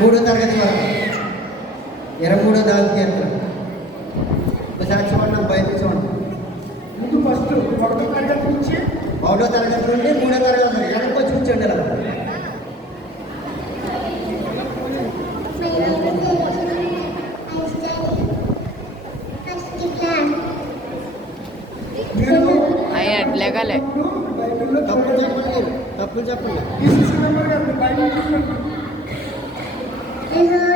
మూడో తరగతి వరకు. ఇరవై మూడో దాని కీర్తన ఒకసారి చూడండి బయట చూడండి. ముందు ఫస్ట్ ఒకటో తరగతి నుంచి ఒకటో తరగతి నుండి మూడో తరగతి వెనక్కి వచ్చి కూర్చోండి బైబిల్లో తప్పులు చెప్పండి తప్పులు చెప్పండి. and her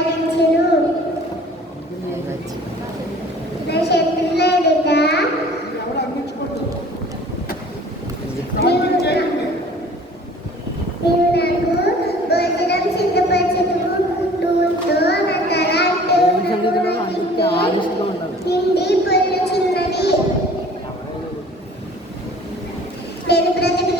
పేరు బ్రతుకు